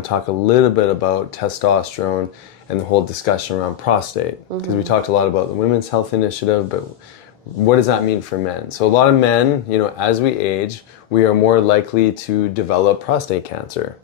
want to talk a little bit about testosterone and the whole discussion around prostate. Because we talked a lot about the Women's Health Initiative, but what does that mean for men? So a lot of men, as we age, we are more likely to develop prostate cancer,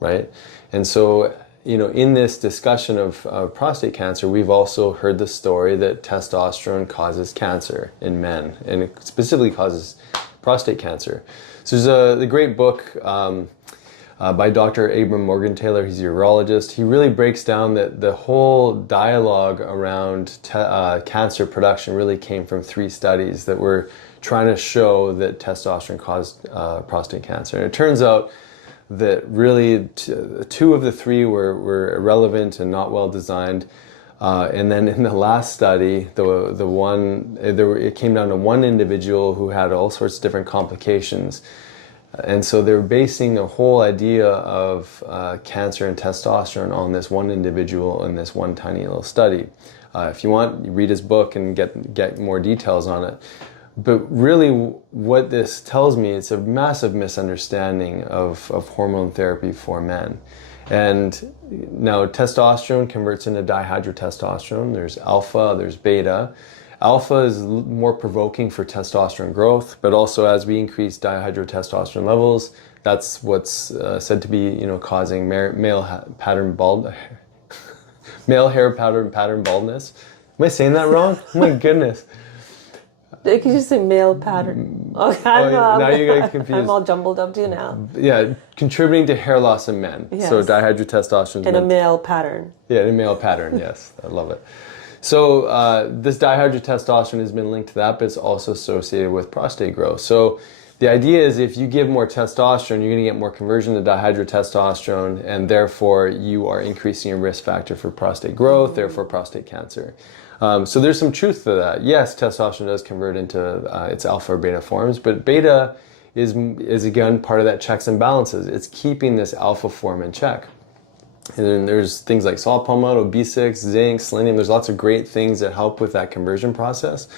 right? And so, in this discussion of prostate cancer, we've also heard the story that testosterone causes cancer in men, and it specifically causes prostate cancer. So there's the great book by Dr. Abram Morgentaler. He's a urologist. He really breaks down that the whole dialogue around cancer production really came from 3 studies that were trying to show that testosterone caused prostate cancer. And it turns out that really 2 of the 3 were irrelevant and not well designed. And then in the last study, it came down to 1 individual who had all sorts of different complications. And so they were basing the whole idea of cancer and testosterone on this 1 individual in this 1 tiny little study. If you want, you read his book and get more details on it. But really what this tells me, it's a massive misunderstanding of hormone therapy for men. And now testosterone converts into dihydrotestosterone. There's alpha, there's beta. Alpha is more provoking for testosterone growth, but also as we increase dihydrotestosterone levels, that's what's said to be, causing male hair pattern baldness. Am I saying that wrong? Oh my goodness. Could you say male pattern? Okay, now you get confused. I'm all jumbled up too now. Yeah, contributing to hair loss in men. Yes. So dihydrotestosterone. In a male pattern. Yeah, in a male pattern, yes. I love it. So this dihydrotestosterone has been linked to that, but it's also associated with prostate growth. So the idea is if you give more testosterone, you're going to get more conversion to dihydrotestosterone, and therefore you are increasing your risk factor for prostate growth, therefore prostate cancer. So there's some truth to that. Yes, testosterone does convert into its alpha or beta forms, but beta is again part of that checks and balances. It's keeping this alpha form in check. And then there's things like saw palm oil, B6, zinc, selenium. There's lots of great things that help with that conversion process.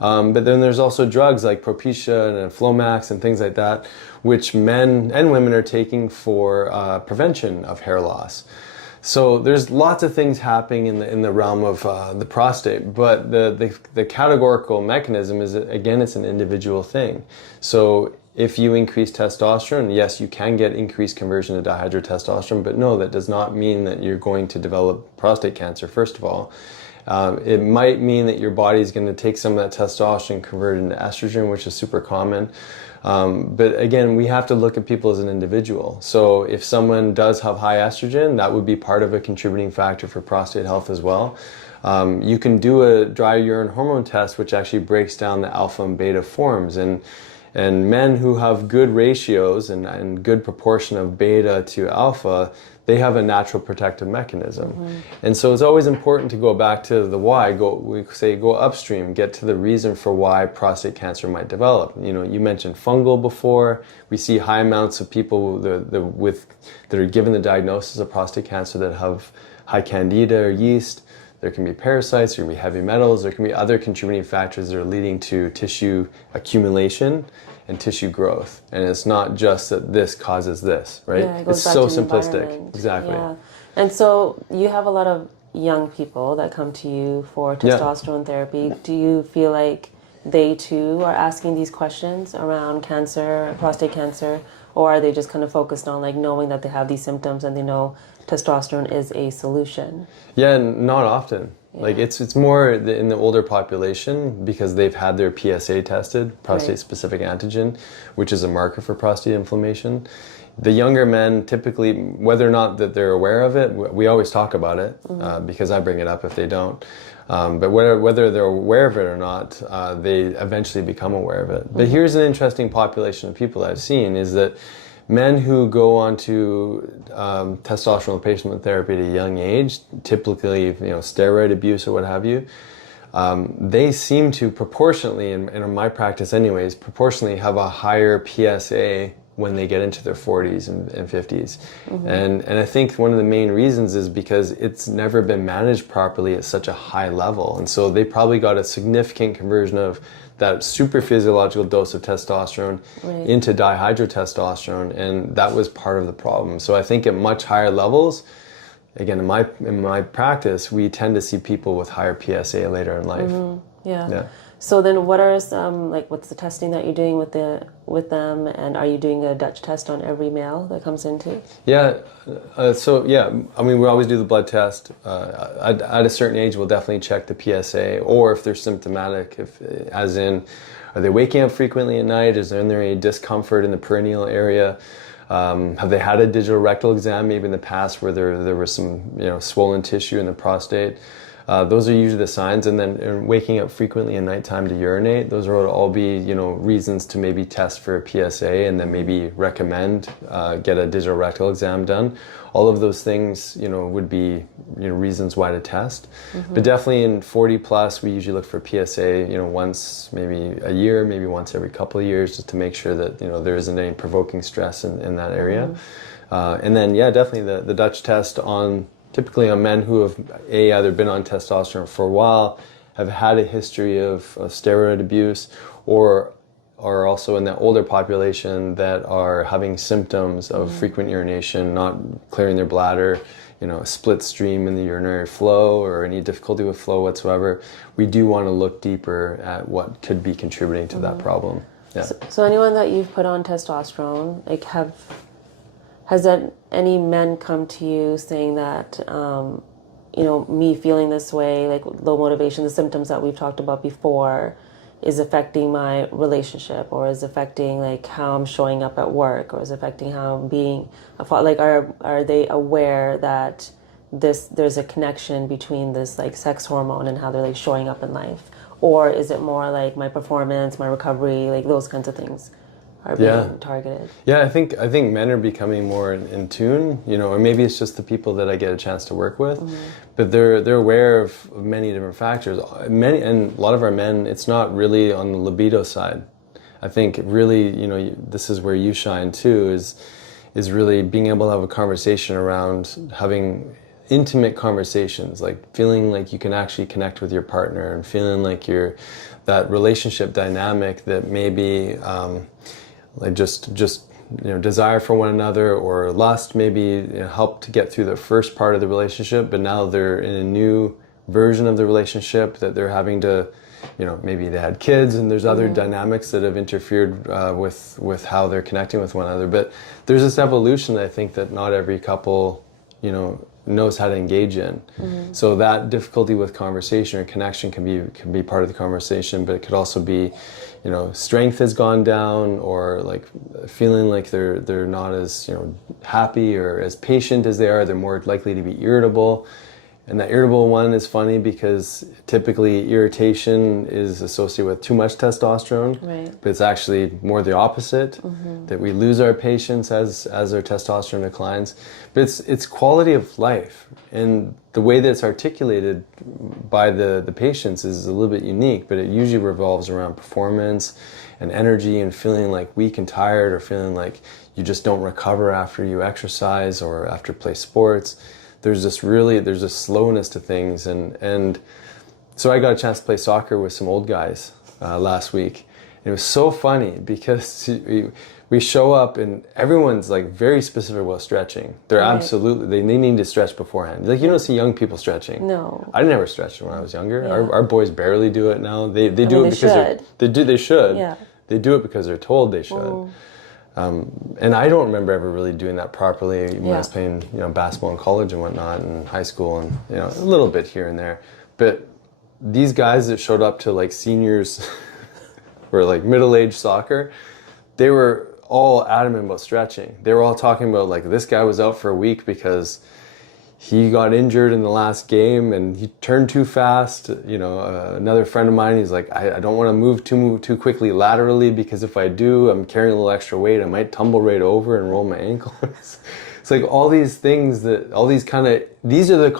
But then there's also drugs like Propecia and Flomax and things like that, which men and women are taking for prevention of hair loss. So there's lots of things happening in the realm of the prostate, but the categorical mechanism is, again, it's an individual thing. So if you increase testosterone, yes, you can get increased conversion to dihydrotestosterone, but no, that does not mean that you're going to develop prostate cancer, first of all. It might mean that your body is going to take some of that testosterone and convert it into estrogen, which is super common. But again, we have to look at people as an individual. So if someone does have high estrogen, that would be part of a contributing factor for prostate health as well. You can do a dry urine hormone test, which actually breaks down the alpha and beta forms. And men who have good ratios and good proportion of beta to alpha, they have a natural protective mechanism. And so it's always important to go back to the why. We say go upstream, get to the reason for why prostate cancer might develop. You mentioned fungal before. We see high amounts of people that are given the diagnosis of prostate cancer that have high candida or yeast. There can be parasites, there can be heavy metals, there can be other contributing factors that are leading to tissue accumulation and tissue growth. And it's not just that this causes this, right? Yeah, it goes it's back so to the simplistic. environment. Exactly. Yeah. And so you have a lot of young people that come to you for testosterone therapy. Do you feel like they too are asking these questions around cancer, prostate cancer, or are they just kind of focused on like knowing that they have these symptoms and they know testosterone is a solution? Yeah, not often. Yeah. Like it's more in the older population because they've had their PSA tested, prostate-specific antigen, which is a marker for prostate inflammation. The younger men, typically, whether or not that they're aware of it, we always talk about it because I bring it up if they don't. But whether they're aware of it or not, they eventually become aware of it. But here's an interesting population of people I've seen is that men who go on to testosterone replacement therapy at a young age, typically steroid abuse or what have you, they seem to proportionally, and in my practice anyways, proportionally have a higher PSA when they get into their 40s and 50s. And I think one of the main reasons is because it's never been managed properly at such a high level. And so they probably got a significant conversion of that super physiological dose of testosterone into dihydrotestosterone, and that was part of the problem. So I think at much higher levels, again, in my practice, we tend to see people with higher PSA later in life. Yeah. So then what are some, like, what's the testing that you're doing with them, and are you doing a Dutch test on every male that comes into? Yeah, I mean, we always do the blood test. At a certain age, we'll definitely check the PSA, or if they're symptomatic, as in, are they waking up frequently at night? Is there any discomfort in the perineal area? Have they had a digital rectal exam maybe in the past where there was some swollen tissue in the prostate? Those are usually the signs. And then waking up frequently at nighttime to urinate, those would all be reasons to maybe test for a PSA, and then maybe recommend get a digital rectal exam done. All of those things would be reasons why to test. But definitely in 40 plus, we usually look for PSA once maybe a year, maybe once every couple of years, just to make sure that there isn't any provoking stress in that area. And then definitely the Dutch test typically on men who have either been on testosterone for a while, have had a history of steroid abuse, or are also in the older population that are having symptoms of frequent urination, not clearing their bladder, a split stream in the urinary flow, or any difficulty with flow whatsoever. We do want to look deeper at what could be contributing to that problem. Yeah. So anyone that you've put on testosterone, like, has any men come to you saying that, me feeling this way, like low motivation, the symptoms that we've talked about before, is affecting my relationship, or is affecting like how I'm showing up at work, or is affecting how I'm being a father? Like, are they aware that there's a connection between this like sex hormone and how they're like showing up in life? Or is it more like my performance, my recovery, like those kinds of things are being targeted? Yeah, I think men are becoming more in tune, or maybe it's just the people that I get a chance to work with, but they're aware of many different factors. And a lot of our men, it's not really on the libido side. I think really, this is where you shine too, is really being able to have a conversation around having intimate conversations, like feeling like you can actually connect with your partner, and feeling like that relationship dynamic that maybe like just desire for one another, or lust maybe help to get through the first part of the relationship, but now they're in a new version of the relationship that they're having to, maybe they had kids, and there's other dynamics that have interfered with how they're connecting with one another. But there's this evolution, I think, that not every couple knows how to engage in. So that difficulty with conversation or connection can be part of the conversation, but it could also be strength has gone down, or like feeling like they're not as happy or as patient as they are. They're more likely to be irritable. And that irritable one is funny because typically irritation is associated with too much testosterone, but it's actually more the opposite, that we lose our patience as our testosterone declines. But it's quality of life, and the way that it's articulated by the patients is a little bit unique, but it usually revolves around performance and energy, and feeling like weak and tired, or feeling like you just don't recover after you exercise or after play sports. There's this slowness to things, and so I got a chance to play soccer with some old guys last week. And it was so funny because we show up and everyone's like very specific about stretching. They're absolutely, they need to stretch beforehand. Like, you don't see young people stretching. No. I never stretched when I was younger. Our boys barely do it now. They do it because they should. Yeah. They do it because they're told they should. And I don't remember ever really doing that properly when I was playing, basketball in college and whatnot, and high school, and a little bit here and there. But these guys that showed up to like seniors or like middle-aged soccer, they were all adamant about stretching. They were all talking about like, this guy was out for a week because he got injured in the last game and he turned too fast. Another friend of mine, he's like, I don't want to move too quickly laterally, because if I do, I'm carrying a little extra weight. I might tumble right over and roll my ankle. It's like all these things these are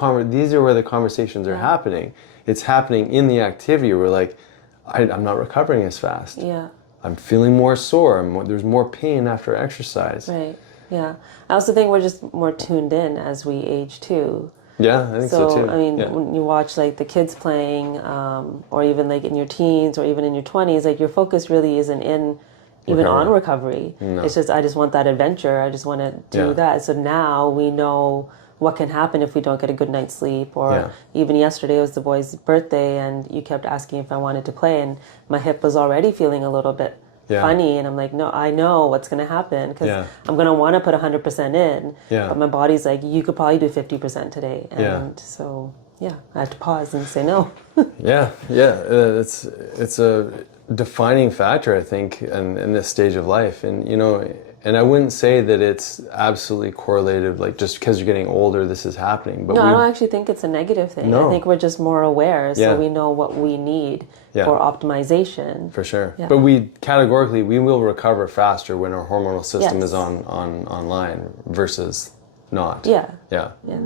where the conversations are happening. It's happening in the activity where like, I'm not recovering as fast. Yeah. I'm feeling more sore. There's more pain after exercise. Right. Yeah. I also think we're just more tuned in as we age too. Yeah, I think so too. I mean, Yeah. when you watch like the kids playing, or even like in your teens or even in your 20s, like your focus really isn't in even on recovery. No. It's just, I just want that adventure. I just want to do that. So now we know what can happen if we don't get a good night's sleep. Or even yesterday was the boy's birthday and you kept asking if I wanted to play, and my hip was already feeling a little bit funny, and I'm like, no, I know what's going to happen because I'm going to want to put 100% in, but my body's like, you could probably do 50% today, and so I have to pause and say no. It's a defining factor, I think, in this stage of life, and and I wouldn't say that it's absolutely correlated, like just because you're getting older, this is happening. But no, I don't actually think it's a negative thing. No. I think we're just more aware, so we know what we need for optimization. For sure. Yeah. But we categorically, we will recover faster when our hormonal system is online versus not. Yeah. Yeah. Yeah.